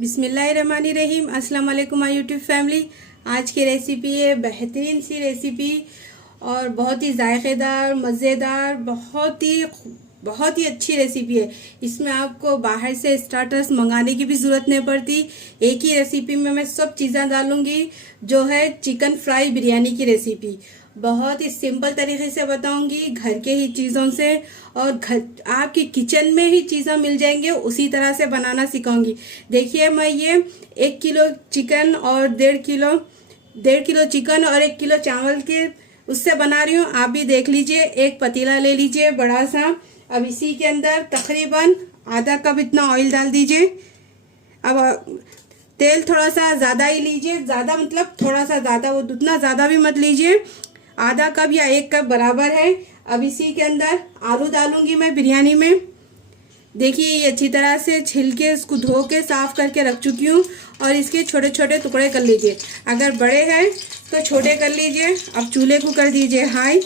बिस्मिल्लाहिर्रहमानिर्रहीम। अस्सलाम वालेकुम माय यूट्यूब फैमिली। आज की रेसिपी है बेहतरीन सी रेसिपी और बहुत ही जायकेदार, मज़ेदार, बहुत ही अच्छी रेसिपी है। इसमें आपको बाहर से स्टार्टर्स मंगाने की भी ज़रूरत नहीं पड़ती। एक ही रेसिपी में मैं सब चीज़ें डालूंगी, जो है चिकन फ्राई बिरयानी की रेसिपी। बहुत ही सिंपल तरीके से बताऊंगी, घर के ही चीज़ों से, और घर आपकी किचन में ही चीज़ें मिल जाएंगे, उसी तरह से बनाना सिखाऊंगी। देखिए, मैं ये 1 किलो चिकन और 1.5 किलो चिकन और 1 किलो चावल के उससे बना रही हूँ। आप भी देख लीजिए। एक पतीला ले लीजिए बड़ा सा। अब इसी के अंदर तकरीबन आधा कप इतना ऑयल डाल दीजिए। अब तेल थोड़ा सा ज़्यादा ही लीजिए, ज़्यादा मतलब थोड़ा सा ज़्यादा, वो उतना ज़्यादा भी मत लीजिए। आधा कप या 1 कप बराबर है। अब इसी के अंदर आलू डालूंगी मैं बिरयानी में। देखिए, ये अच्छी तरह से छिल के इसको धो के साफ करके रख चुकी हूँ, और इसके छोटे छोटे टुकड़े कर लीजिए। अगर बड़े हैं तो छोटे कर लीजिए। अब चूल्हे को कर दीजिए हाई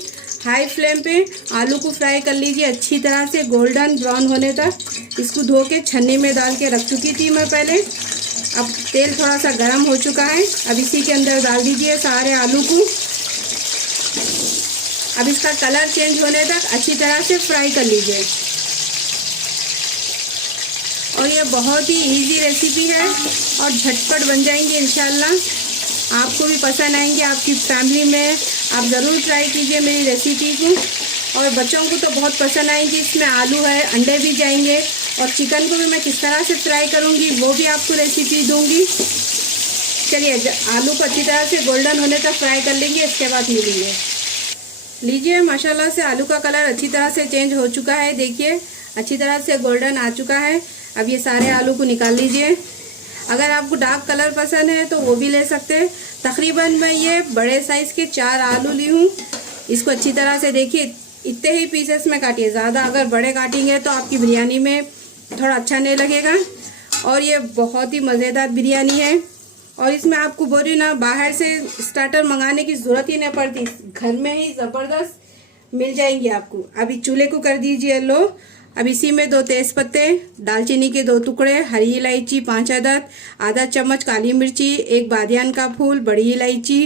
फ्लेम पे। आलू को फ्राई कर लीजिए अच्छी तरह से गोल्डन ब्राउन होने तक। इसको धो के छन्नी में डाल के रख चुकी थी मैं पहले। अब तेल थोड़ा सा गर्म हो चुका है। अब इसी के अंदर डाल दीजिए सारे आलू को। अब इसका कलर चेंज होने तक अच्छी तरह से फ्राई कर लीजिए। और ये बहुत ही इजी रेसिपी है और झटपट बन जाएंगी इंशाल्लाह। आपको भी पसंद आएंगे, आपकी फैमिली में आप ज़रूर ट्राई कीजिए मेरी रेसिपी को। और बच्चों को तो बहुत पसंद आएंगी। इसमें आलू है, अंडे भी जाएंगे, और चिकन को भी मैं किस तरह से फ्राई करूँगी वो भी आपको रेसिपी दूँगी। चलिए, आलू को अच्छी तरह से गोल्डन होने तक फ्राई कर लेंगे, इसके बाद मिलेंगे। लीजिए, माशाल्लाह से आलू का कलर अच्छी तरह से चेंज हो चुका है। देखिए, अच्छी तरह से गोल्डन आ चुका है। अब ये सारे आलू को निकाल लीजिए। अगर आपको डार्क कलर पसंद है तो वो भी ले सकते हैं। तकरीबन मैं ये बड़े साइज़ के 4 आलू ली हूँ। इसको अच्छी तरह से देखिए, इतने ही पीसेस में काटिए। ज़्यादा अगर बड़े काटेंगे तो आपकी बिरयानी में थोड़ा अच्छा नहीं लगेगा। और ये बहुत ही मज़ेदार बिरयानी है, और इसमें आपको बोल रही ना, बाहर से स्टार्टर मंगाने की ज़रूरत ही नहीं पड़ती। घर में ही ज़बरदस्त मिल जाएंगी आपको। अभी चूल्हे को कर दीजिए लो। अब इसी में 2 तेज़पत्ते, दालचीनी के 2 टुकड़े, हरी इलायची 5 अदद, आधा चम्मच काली मिर्ची, 1 बादियान का फूल, बड़ी इलायची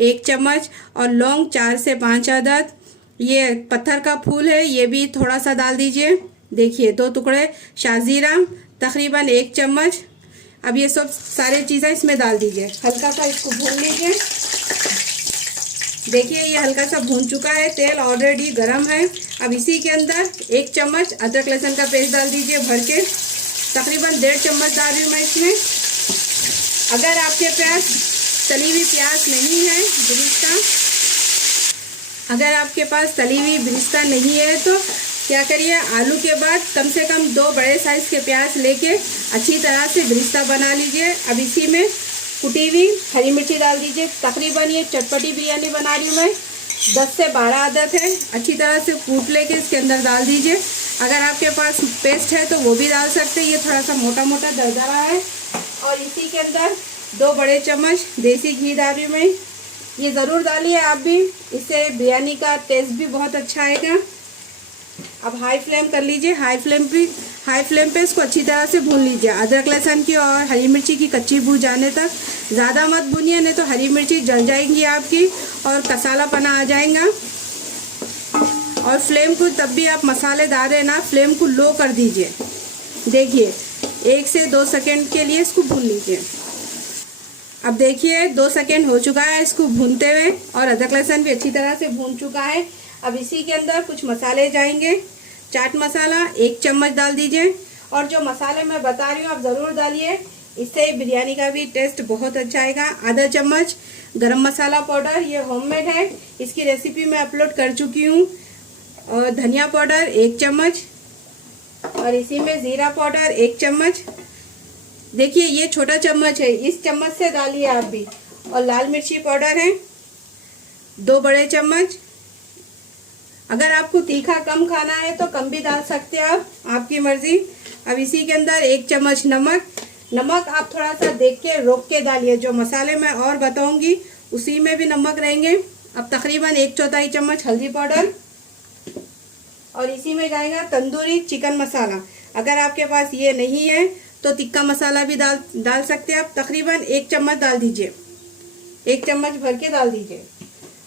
1 चम्मच, और लौंग 4 से 5 अदद। ये पत्थर का फूल है, ये भी थोड़ा सा डाल दीजिए। देखिए, 2 टुकड़े शाजीरा तकरीबन 1 चम्मच। अब ये सब सारे चीज़ें इसमें डाल दीजिए। हल्का सा इसको भून लीजिए। देखिए, ये हल्का सा भून चुका है, तेल ऑलरेडी गरम है। अब इसी के अंदर 1 चम्मच अदरक लहसुन का पेस्ट डाल दीजिए भर के। तकरीबन 1.5 चम्मच डाल रही हूँ मैं इसमें। अगर आपके पास तली हुई प्याज नहीं है, बिरिस्ता, अगर आपके पास तली हुई बिरिस्ता नहीं है तो क्या करिए, आलू के बाद कम से कम 2 बड़े साइज़ के प्याज लेके अच्छी तरह से बिरिस्ता बना लीजिए। अब इसी में कुटी हुई हरी मिर्ची डाल दीजिए। तकरीबन ये चटपटी बिरयानी बना रही हूँ मैं, 10 से 12 अदद है। अच्छी तरह से कूट लेके इसके अंदर डाल दीजिए। अगर आपके पास पेस्ट है तो वो भी डाल सकते हैं। ये थोड़ा सा मोटा मोटा दरदरा है। और इसी के अंदर 2 बड़े चम्मच देसी घी डाल रही हूँ मैं। ये ज़रूर डालिए आप भी, इससे बिरयानी का टेस्ट भी बहुत अच्छा आएगा। अब हाई फ्लेम कर लीजिए। हाई फ्लेम पे इसको अच्छी तरह से भून लीजिए। अदरक लहसुन की और हरी मिर्ची की कच्ची बू जाने तक। ज़्यादा मत भूनिए, नहीं तो हरी मिर्ची जल जाएंगी आपकी और कसालापना आ जाएगा। और फ्लेम को तब भी आप मसाले डाल रहे ना, फ्लेम को लो कर दीजिए। देखिए, 1 से 2 सेकेंड के लिए इसको भून लीजिए। अब देखिए, 2 सेकेंड हो चुका है इसको भूनते हुए, और अदरक लहसुन भी अच्छी तरह से भून चुका है। अब इसी के अंदर कुछ मसाले जाएंगे। चाट मसाला 1 चम्मच डाल दीजिए। और जो मसाले मैं बता रही हूँ आप ज़रूर डालिए, इससे बिरयानी का भी टेस्ट बहुत अच्छा आएगा। आधा चम्मच गरम मसाला पाउडर, ये होममेड है, इसकी रेसिपी मैं अपलोड कर चुकी हूँ। और धनिया पाउडर 1 चम्मच, और इसी में ज़ीरा पाउडर 1 चम्मच। देखिए, ये छोटा चम्मच है, इस चम्मच से डालिए आप भी। और लाल मिर्ची पाउडर है 2 बड़े चम्मच। अगर आपको तीखा कम खाना है तो कम भी डाल सकते हैं आप, आपकी मर्जी। अब इसी के अंदर 1 चम्मच नमक आप थोड़ा सा देख के रोक के डालिए। जो मसाले मैं और बताऊंगी उसी में भी नमक रहेंगे। अब तकरीबन 1/4 चम्मच हल्दी पाउडर, और इसी में जाएगा तंदूरी चिकन मसाला। अगर आपके पास ये नहीं है तो तिक्का मसाला भी डाल सकते हैं आप। तकरीबन 1 चम्मच डाल दीजिए, 1 चम्मच भर के डाल दीजिए।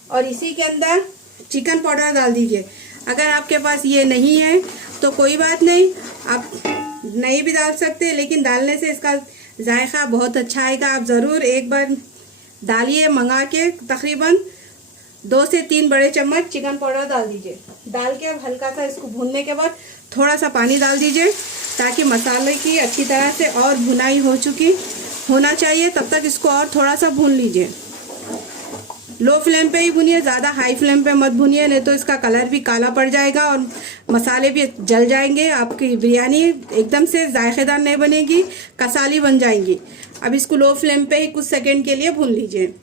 और इसी के अंदर चिकन पाउडर डाल दीजिए। अगर आपके पास ये नहीं है तो कोई बात नहीं, आप नहीं भी डाल सकते, लेकिन डालने से इसका जायका बहुत अच्छा आएगा। आप ज़रूर एक बार डालिए मंगा के। तकरीबन 2 से 3 बड़े चम्मच चिकन पाउडर डाल दीजिए। डाल के अब हल्का सा इसको भूनने के बाद थोड़ा सा पानी डाल दीजिए, ताकि मसाले की अच्छी तरह से और भुनाई हो चुकी होना चाहिए। तब तक इसको और थोड़ा सा भून लीजिए। लो फ्लेम पे ही भुनिए, ज़्यादा हाई फ्लेम पे मत भुनिए, नहीं तो इसका कलर भी काला पड़ जाएगा और मसाले भी जल जाएंगे। आपकी बिरयानी एकदम से जायकेदार नहीं बनेगी, कसाली बन जाएंगी। अब इसको लो फ्लेम पे ही कुछ सेकंड के लिए भून लीजिए।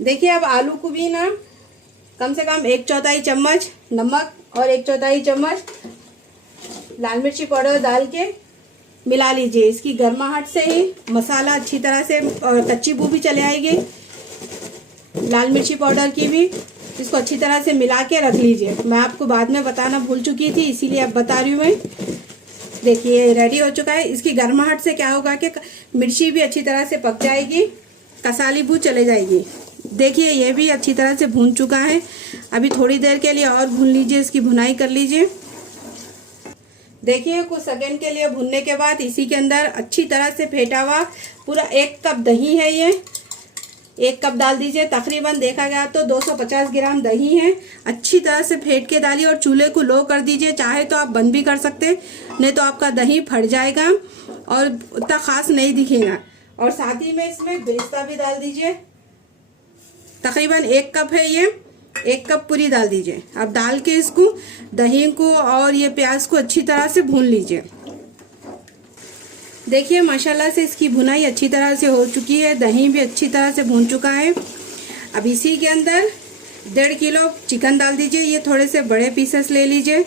देखिए अब आलू को भी ना कम से कम 1/4 चम्मच नमक और 1/4 चम्मच लाल मिर्ची पाउडर डाल के मिला लीजिए। इसकी गर्माहट से ही मसाला अच्छी तरह से और कच्ची बू भी चले आएगी। लाल मिर्ची पाउडर की भी इसको अच्छी तरह से मिला के रख लीजिए। मैं आपको बाद में बताना भूल चुकी थी, इसीलिए अब बता रही हूँ मैं। देखिए रेडी हो चुका है। इसकी गर्माहट से क्या होगा कि मिर्ची भी अच्छी तरह से पक जाएगी, कसाली बू चले जाएगी। देखिए ये भी अच्छी तरह से भून चुका है। अभी थोड़ी देर के लिए और भून लीजिए, इसकी भुनाई कर लीजिए। देखिए कुछ सेकंड के लिए भुनने के बाद इसी के अंदर अच्छी तरह से फेंटा हुआ पूरा 1 कप दही है, ये 1 कप डाल दीजिए। तकरीबन देखा गया तो 250 ग्राम दही है। अच्छी तरह से फेंट के डालिए और चूल्हे को लो कर दीजिए। चाहे तो आप बंद भी कर सकते, नहीं तो आपका दही फट जाएगा और उतना खास नहीं दिखेगा। और साथ ही में इसमें बेस्ता भी डाल दीजिए। तकरीबन 1 कप है ये, 1 कप पूरी डाल दीजिए। अब डाल के इसको दही को और ये प्याज को अच्छी तरह से भून लीजिए। देखिए माशाल्लाह से इसकी भुनाई अच्छी तरह से हो चुकी है, दही भी अच्छी तरह से भून चुका है। अब इसी के अंदर 1.5 किलो चिकन डाल दीजिए। ये थोड़े से बड़े पीसेस ले लीजिए।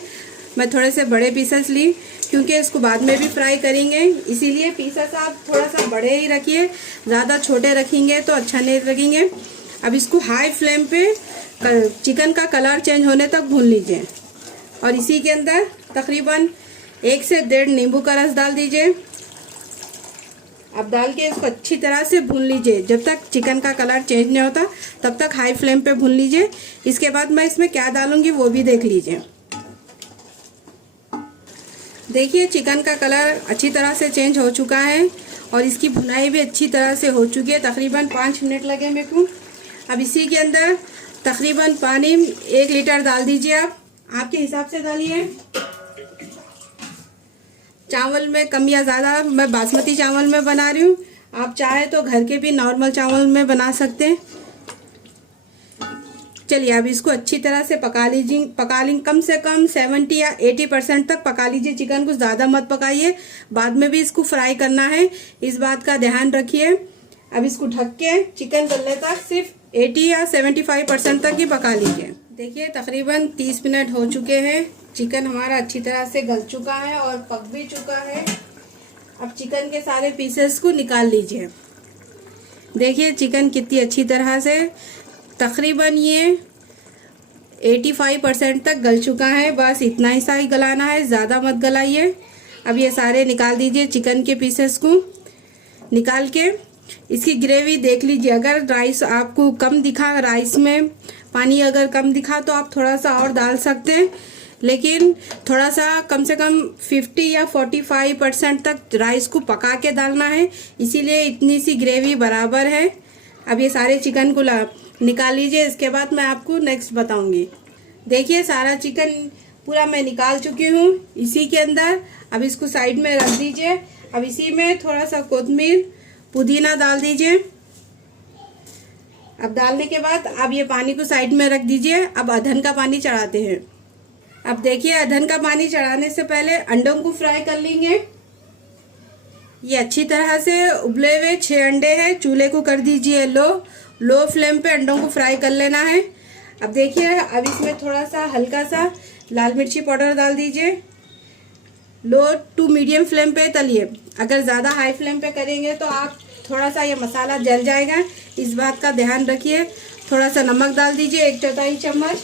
मैं थोड़े से बड़े पीसेस ली क्योंकि इसको बाद में भी फ्राई करेंगे, इसीलिए पीसेस आप थोड़ा सा बड़े ही रखिए। ज़्यादा छोटे रखेंगे तो अच्छा नहीं लगेंगे। अब इसको हाई फ्लेम पे चिकन का कलर चेंज होने तक भून लीजिए। और इसी के अंदर तकरीबन 1 से 1.5 नींबू का रस डाल दीजिए। अब डाल के इसको अच्छी तरह से भून लीजिए। जब तक चिकन का कलर चेंज नहीं होता तब तक हाई फ्लेम पे भून लीजिए। इसके बाद मैं इसमें क्या डालूंगी वो भी देख लीजिए। देखिए चिकन का कलर अच्छी तरह से चेंज हो चुका है और इसकी भुनाई भी अच्छी तरह से हो चुकी है। तकरीबन 5 मिनट लगे मेरे को। अब इसी के अंदर तकरीबन पानी 1 लीटर डाल दीजिए। आप आपके हिसाब से डालिए। चावल में कम या ज़्यादा, मैं बासमती चावल में बना रही हूँ, आप चाहे तो घर के भी नॉर्मल चावल में बना सकते हैं। चलिए अब इसको अच्छी तरह से पका लीजिए। कम से कम 70 या 80% तक पका लीजिए। चिकन को ज़्यादा मत पकाइए, बाद में भी इसको फ्राई करना है, इस बात का ध्यान रखिए। अब इसको ढक के चिकन गलने तक सिर्फ 80 या 75% तक ही पका लीजिए। देखिए तकरीबन 30 मिनट हो चुके हैं। चिकन हमारा अच्छी तरह से गल चुका है और पक भी चुका है। अब चिकन के सारे पीसेस को निकाल लीजिए। देखिए चिकन कितनी अच्छी तरह से तकरीबन ये 85% तक गल चुका है। बस इतना ही सा ही गलाना है, ज़्यादा मत गलाइए। अब ये सारे निकाल दीजिए। चिकन के पीसेस को निकाल के इसकी ग्रेवी देख लीजिए। अगर राइस आपको कम दिखा, राइस में पानी अगर कम दिखा तो आप थोड़ा सा और डाल सकते हैं, लेकिन थोड़ा सा कम से कम 50 या 45% तक राइस को पका के डालना है, इसीलिए इतनी सी ग्रेवी बराबर है। अब ये सारे चिकन को निकाल लीजिए। इसके बाद मैं आपको नेक्स्ट बताऊंगी। देखिए सारा चिकन पूरा मैं निकाल चुकी हूँ इसी के अंदर। अब इसको साइड में रख दीजिए। अब इसी में थोड़ा सा कोतमीर पुदीना डाल दीजिए। अब डालने के बाद अब ये पानी को साइड में रख दीजिए। अब अदहन का पानी चढ़ाते हैं। अब देखिए अदहन का पानी चढ़ाने से पहले अंडों को फ्राई कर लेंगे। ये अच्छी तरह से उबले हुए 6 अंडे हैं। चूल्हे को कर दीजिए लो फ्लेम पे अंडों को फ्राई कर लेना है। अब देखिए अब इसमें थोड़ा सा हल्का सा लाल मिर्ची पाउडर डाल दीजिए। लो टू मीडियम फ्लेम पे तलिए। अगर ज़्यादा हाई फ्लेम पे करेंगे तो आप थोड़ा सा ये मसाला जल जाएगा, इस बात का ध्यान रखिए। थोड़ा सा नमक डाल दीजिए 1/4 चम्मच।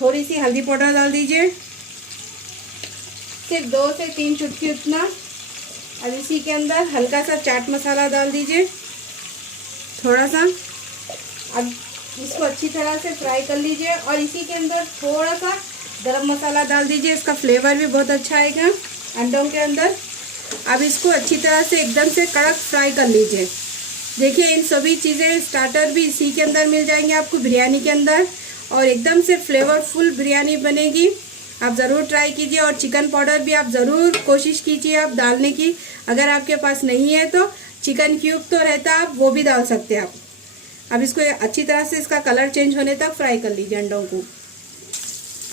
थोड़ी सी हल्दी पाउडर डाल दीजिए, सिर्फ 2 से 3 चुटकी उतना। अब इसी के अंदर हल्का सा चाट मसाला डाल दीजिए, थोड़ा सा। अब इसको अच्छी तरह से फ्राई कर लीजिए और इसी के अंदर थोड़ा सा गरम मसाला डाल दीजिए, इसका फ्लेवर भी बहुत अच्छा आएगा अंडों के अंदर। अब इसको अच्छी तरह से एकदम से कड़क फ्राई कर लीजिए। देखिए इन सभी चीज़ें स्टार्टर भी इसी के अंदर मिल जाएंगे आपको बिरयानी के अंदर, और एकदम से फ्लेवरफुल बिरयानी बनेगी। आप ज़रूर ट्राई कीजिए। और चिकन पाउडर भी आप ज़रूर कोशिश कीजिए आप डालने की। अगर आपके पास नहीं है तो चिकन क्यूब तो रहता है, आप वो भी डाल सकते हैं आप। अब इसको अच्छी तरह से इसका कलर चेंज होने तक फ्राई कर लीजिए अंडों को।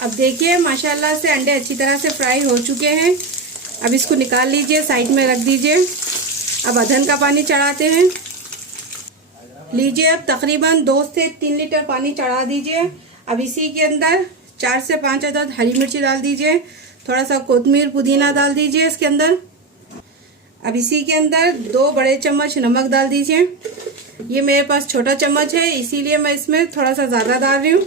अब देखिए माशाल्लाह से अंडे अच्छी तरह से फ्राई हो चुके हैं। अब इसको निकाल लीजिए, साइड में रख दीजिए। अब अदहन का पानी चढ़ाते हैं। लीजिए अब तकरीबन 2 से 3 लीटर पानी चढ़ा दीजिए। अब इसी के अंदर 4 से 5 अदद हरी मिर्ची डाल दीजिए, थोड़ा सा कोतमीर पुदीना डाल दीजिए इसके अंदर। अब इसी के अंदर 2 बड़े चम्मच नमक डाल दीजिए। ये मेरे पास छोटा चम्मच है इसीलिए मैं इसमें थोड़ा सा ज़्यादा डाल रही हूँ।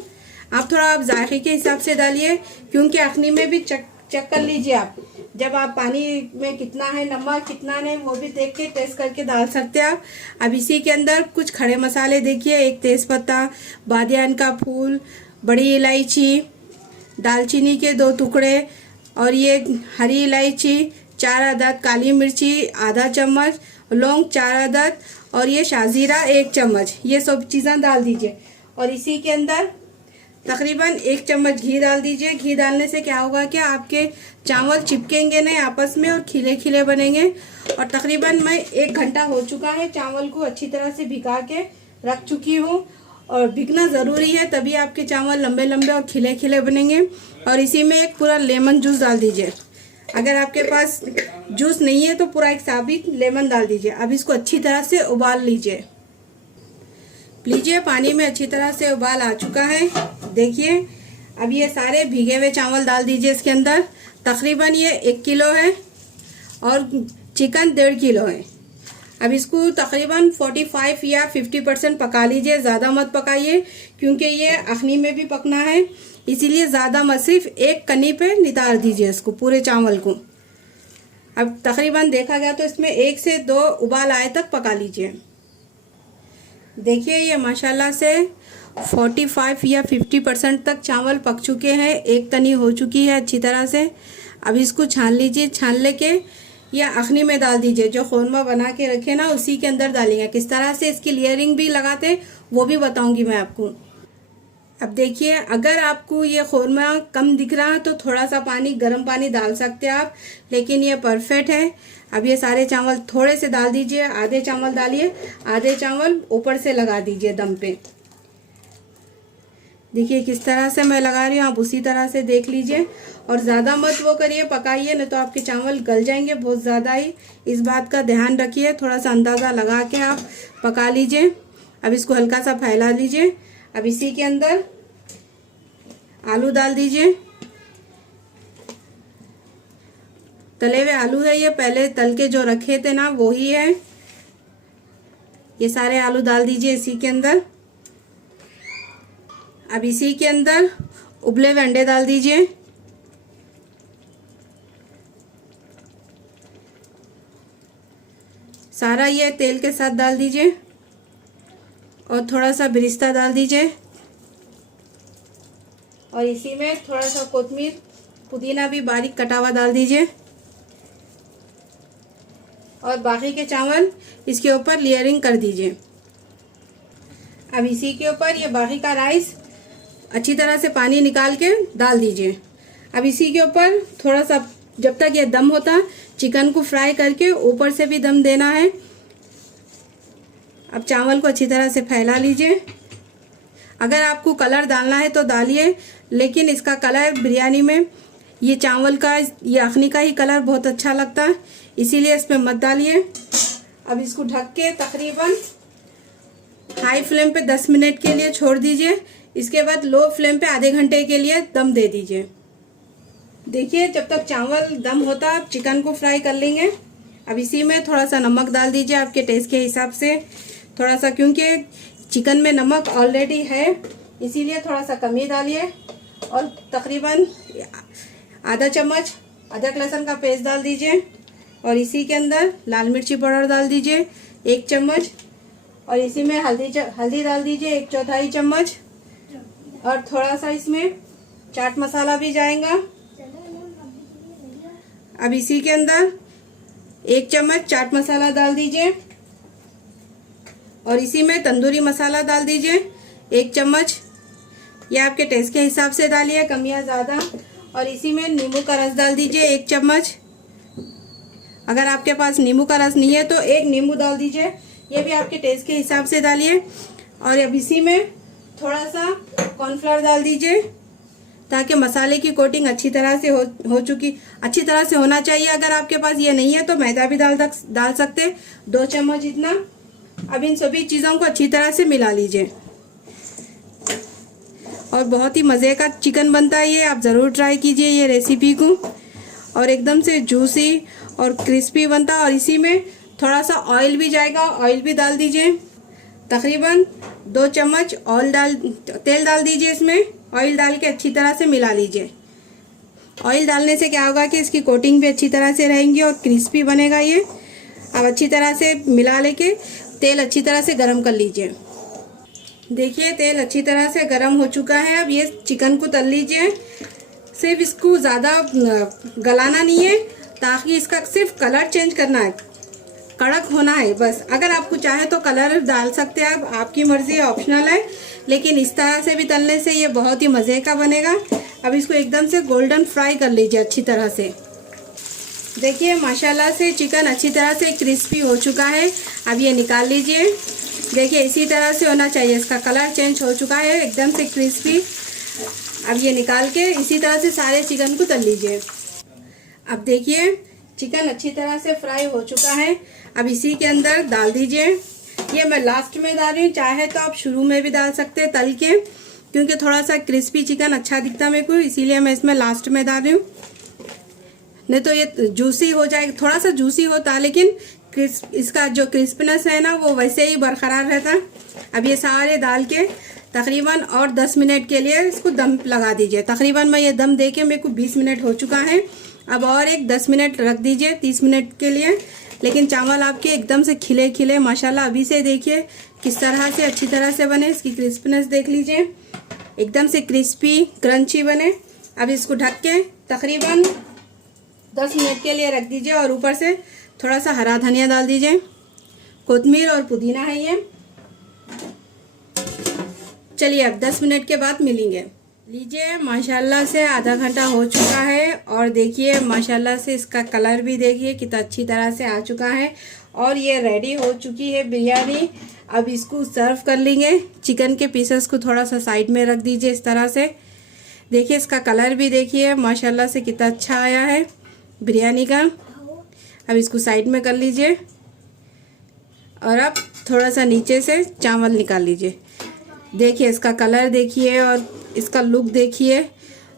आप थोड़ा आप जायके के हिसाब से डालिए, क्योंकि अखनी में भी चेक कर लीजिए आप, जब आप पानी में कितना है नमक कितना नहीं वो भी देख के टेस्ट करके डाल सकते हैं आप। अब इसी के अंदर कुछ खड़े मसाले देखिए, 1 तेज़पत्ता, बादियान का फूल, बड़ी इलायची, दालचीनी के 2 टुकड़े, और ये हरी इलायची, 4 अदद काली मिर्ची आधा चम्मच, लौंग 4 अदद, और ये शाजीरा 1 चम्मच, ये सब चीज़ें डाल दीजिए। और इसी के अंदर तकरीबन 1 चम्मच घी डाल दीजिए। घी डालने से क्या होगा कि आपके चावल चिपकेंगे नहीं आपस में और खिले खिले बनेंगे। और तकरीबन मैं 1 घंटा हो चुका है चावल को अच्छी तरह से भिगा के रख चुकी हूँ, और भिगना ज़रूरी है तभी आपके चावल लंबे लंबे और खिले खिले बनेंगे। और इसी में एक पूरा लेमन जूस डाल दीजिए। अगर आपके पास जूस नहीं है तो पूरा एक साबित लेमन डाल दीजिए। अब इसको अच्छी तरह से उबाल लीजिए। लीजिए पानी में अच्छी तरह से उबाल आ चुका है। देखिए अब ये सारे भीगे हुए चावल डाल दीजिए इसके अंदर। तकरीबन ये 1 किलो है और चिकन 1.5 किलो है। अब इसको तकरीबन 45 या 50% पका लीजिए, ज़्यादा मत पकाइए क्योंकि ये अखनी में भी पकना है, इसीलिए ज़्यादा मत, सिर्फ 1 कनी पे नितार दीजिए इसको पूरे चावल को। अब तकरीबन देखा गया तो इसमें 1 से 2 उबाल आए तक पका लीजिए। देखिए ये माशाल्लाह से 45 या 50% तक चावल पक चुके हैं, 1 कनी हो चुकी है अच्छी तरह से। अब इसको छान लीजिए, छान लेके या अखनी में डाल दीजिए। जो खोरमा बना के रखे ना उसी के अंदर डालेंगे। किस तरह से इसकी लेयरिंग भी लगाते वो भी बताऊंगी मैं आपको। अब देखिए अगर आपको ये खोरमा कम दिख रहा है तो थोड़ा सा पानी, गर्म पानी डाल सकते हैं आप, लेकिन ये परफेक्ट है। अब ये सारे चावल थोड़े से डाल दीजिए, आधे चावल डालिए, आधे चावल ऊपर से लगा दीजिए दम पे। देखिए किस तरह से मैं लगा रही हूँ, आप उसी तरह से देख लीजिए। और ज़्यादा मत वो करिए, पकाइए नहीं तो आपके चावल गल जाएंगे बहुत ज़्यादा ही। इस बात का ध्यान रखिए, थोड़ा सा अंदाज़ा लगा के आप पका लीजिए। अब इसको हल्का सा फैला लीजिए। अब इसी के अंदर आलू डाल दीजिए। तले हुए आलू है ये, पहले तल के जो रखे थे ना वो ही है। ये सारे आलू डाल दीजिए इसी के अंदर। अब इसी के अंदर उबले हुए अंडे डाल दीजिए। सारा ये तेल के साथ डाल दीजिए और थोड़ा सा बिरिस्ता डाल दीजिए। और इसी में थोड़ा सा कोतमीर पुदीना भी बारीक कटा हुआ डाल दीजिए। और बाकी के चावल इसके ऊपर लेयरिंग कर दीजिए। अब इसी के ऊपर ये बाकी का राइस अच्छी तरह से पानी निकाल के डाल दीजिए। अब इसी के ऊपर थोड़ा सा जब तक ये दम होता चिकन को फ्राई करके ऊपर से भी दम देना है। अब चावल को अच्छी तरह से फैला लीजिए। अगर आपको कलर डालना है तो डालिए, लेकिन इसका कलर बिरयानी में ये चावल का, ये अखनी का ही कलर बहुत अच्छा लगता है, इसीलिए इसमें मत डालिए। अब इसको ढक के तकरीबन हाई फ्लेम पे 10 मिनट के लिए छोड़ दीजिए। इसके बाद लो फ्लेम पे आधे घंटे के लिए दम दे दीजिए। देखिए जब तक चावल दम होता आप चिकन को फ्राई कर लेंगे। अब इसी में थोड़ा सा नमक डाल दीजिए आपके टेस्ट के हिसाब से, थोड़ा सा, क्योंकि चिकन में नमक ऑलरेडी है इसीलिए थोड़ा सा कम ही डालिए। और तकरीबन आधा चम्मच अदरक लहसुन का पेस्ट डाल दीजिए। और इसी के अंदर लाल मिर्ची पाउडर डाल दीजिए 1 चम्मच, और इसी में हल्दी डाल दीजिए 1/4 चम्मच, और थोड़ा सा इसमें चाट मसाला भी जाएगा। अब इसी के अंदर 1 चम्मच चाट मसाला डाल दीजिए, और इसी में तंदूरी मसाला डाल दीजिए 1 चम्मच। ये आपके टेस्ट के हिसाब से डालिए, कम या ज़्यादा। और इसी में नींबू का रस डाल दीजिए 1 चम्मच। अगर आपके पास नींबू का रस नहीं है तो 1 नींबू डाल दीजिए, ये भी आपके टेस्ट के हिसाब से डालिए। और अब इसी में थोड़ा सा कॉर्नफ्लावर डाल दीजिए, ताकि मसाले की कोटिंग अच्छी तरह से अच्छी तरह से होना चाहिए। अगर आपके पास ये नहीं है तो मैदा भी डाल सकते, 2 चम्मच इतना। अब इन सभी चीज़ों को अच्छी तरह से मिला लीजिए, और बहुत ही मज़े का चिकन बनता है ये। आप ज़रूर ट्राई कीजिए ये रेसिपी को, और एकदम से जूसी और क्रिस्पी बनता है। और इसी में थोड़ा सा ऑयल भी जाएगा, ऑयल भी डाल दीजिए, तकरीबन 2 चम्मच तेल डाल दीजिए। इसमें ऑयल डाल के अच्छी तरह से मिला लीजिए। ऑयल डालने से क्या होगा कि इसकी कोटिंग भी अच्छी तरह से रहेंगी और क्रिस्पी बनेगा ये। अब अच्छी तरह से मिला लेके तेल अच्छी तरह से गरम कर लीजिए। देखिए तेल अच्छी तरह से गरम हो चुका है। अब ये चिकन को तल लीजिए। सिर्फ इसको ज़्यादा गलाना नहीं है, ताकि इसका सिर्फ कलर चेंज करना है, कड़क होना है बस। अगर आपको चाहे तो कलर डाल सकते हैं आप, आपकी मर्जी है, ऑप्शनल है। लेकिन इस तरह से भी तलने से ये बहुत ही मज़े का बनेगा। अब इसको एकदम से गोल्डन फ्राई कर लीजिए अच्छी तरह से। देखिए माशाल्लाह से चिकन अच्छी तरह से क्रिस्पी हो चुका है। अब ये निकाल लीजिए। देखिए इसी तरह से होना चाहिए, इसका कलर चेंज हो चुका है एकदम से क्रिस्पी। अब ये निकाल के इसी तरह से सारे चिकन को तल लीजिए। अब देखिए चिकन अच्छी तरह से फ्राई हो चुका है। अब इसी के अंदर डाल दीजिए। ये मैं लास्ट में डाल रही हूँ, चाहे तो आप शुरू में भी डाल सकते हैं तल के, क्योंकि थोड़ा सा क्रिस्पी चिकन अच्छा दिखता है मेरे को, इसीलिए मैं इसमें लास्ट में डाल रही हूँ। नहीं तो ये जूसी हो जाएगा, थोड़ा सा जूसी होता, लेकिन इसका जो क्रिस्पीनेस है ना वो वैसे ही बरकरार रहता। अब ये सारे डाल के तकरीबन और 10 मिनट के लिए इसको दम लगा दीजिए। तकरीबन मैं ये दम दे के मेरे को 20 मिनट हो चुका है। अब और एक 10 मिनट रख दीजिए, 30 मिनट के लिए। लेकिन चावल आपके एकदम से खिले खिले माशाल्लाह अभी से देखिए किस तरह से अच्छी तरह से बने। इसकी क्रिस्पीनेस देख लीजिए, एकदम से क्रिस्पी क्रंची बने। अब इसको ढक के तकरीबन 10 मिनट के लिए रख दीजिए, और ऊपर से थोड़ा सा हरा धनिया डाल दीजिए, कोतमीर और पुदीना है ये। चलिए अब 10 मिनट के बाद मिलेंगे। लीजिए माशाल्लाह से आधा घंटा हो चुका है, और देखिए माशाल्लाह से इसका कलर भी देखिए कितना अच्छी तरह से आ चुका है, और ये रेडी हो चुकी है बिरयानी। अब इसको सर्व कर लेंगे। चिकन के पीसेस को थोड़ा सा साइड में रख दीजिए इस तरह से। देखिए इसका कलर भी देखिए माशाल्लाह से कितना अच्छा आया है बिरयानी का। अब इसको साइड में कर लीजिए, और अब थोड़ा सा नीचे से चावल निकाल लीजिए। देखिए इसका कलर देखिए और इसका लुक देखिए।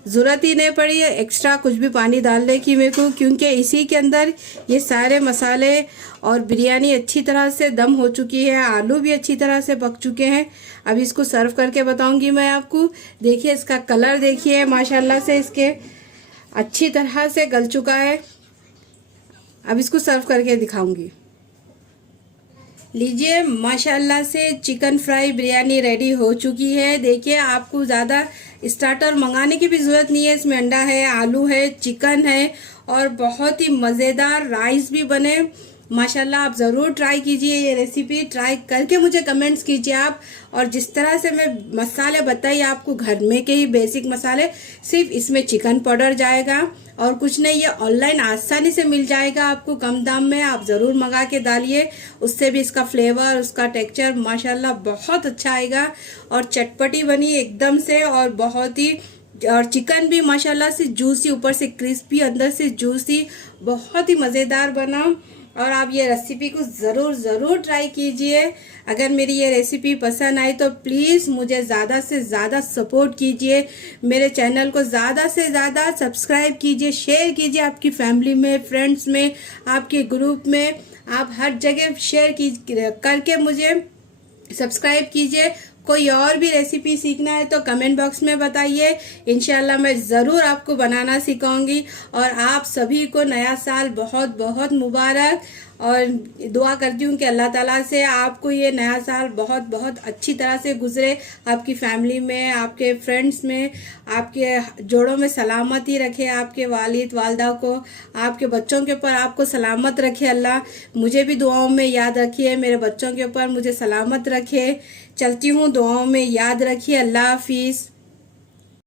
ज़रूरत ही नहीं पड़ी है एक्स्ट्रा कुछ भी पानी डालने की मेरे को, क्योंकि इसी के अंदर ये सारे मसाले और बिरयानी अच्छी तरह से दम हो चुकी है। आलू भी अच्छी तरह से पक चुके हैं। अब इसको सर्व करके बताऊंगी मैं आपको। देखिए इसका कलर देखिए माशाल्लाह से इसके अच्छी तरह से गल चुका है। अब इसको सर्व करके दिखाऊंगी। लीजिए माशाल्लाह से चिकन फ्राई बिरयानी रेडी हो चुकी है। देखिए आपको ज़्यादा स्टार्टर मंगाने की भी ज़रूरत नहीं है। इसमें अंडा है, आलू है, चिकन है, और बहुत ही मज़ेदार राइस भी बने। माशाल्लाह आप ज़रूर ट्राई कीजिए ये रेसिपी। ट्राई करके मुझे कमेंट्स कीजिए आप। और जिस तरह से मैं मसाले बताई आपको, घर में के ही बेसिक मसाले, सिर्फ इसमें चिकन पाउडर जाएगा और कुछ नहीं। ये ऑनलाइन आसानी से मिल जाएगा आपको कम दाम में। आप ज़रूर मंगा के डालिए, उससे भी इसका फ्लेवर, उसका टेक्सचर माशाल्लाह बहुत अच्छा आएगा। और चटपटी बनी एकदम से, और बहुत ही, और चिकन भी माशाल्लाह से जूसी, ऊपर से क्रिस्पी, अंदर से जूसी, बहुत ही मज़ेदार बना। और आप ये रेसिपी को ज़रूर ट्राई कीजिए। अगर मेरी ये रेसिपी पसंद आई तो प्लीज़ मुझे ज़्यादा से ज़्यादा सपोर्ट कीजिए। मेरे चैनल को ज़्यादा से ज़्यादा सब्सक्राइब कीजिए, शेयर कीजिए आपकी फैमिली में, फ्रेंड्स में, आपके ग्रुप में। आप हर जगह शेयर करके मुझे सब्सक्राइब कीजिए। कोई और भी रेसिपी सीखना है तो कमेंट बॉक्स में बताइए, इंशाल्लाह मैं ज़रूर आपको बनाना सिखाऊंगी। और आप सभी को नया साल बहुत बहुत मुबारक, और दुआ करती हूँ कि अल्लाह ताला से आपको ये नया साल बहुत बहुत अच्छी तरह से गुजरे, आपकी फैमिली में, आपके फ्रेंड्स में, आपके जोड़ों में सलामती रखे, आपके वालिद वालदा को, आपके बच्चों के ऊपर आपको सलामत रखे अल्लाह। मुझे भी दुआओं में याद रखिए, मेरे बच्चों के ऊपर मुझे सलामत रखे। चलती हूँ, दुआओं में याद रखिए। अल्लाह हाफिज़।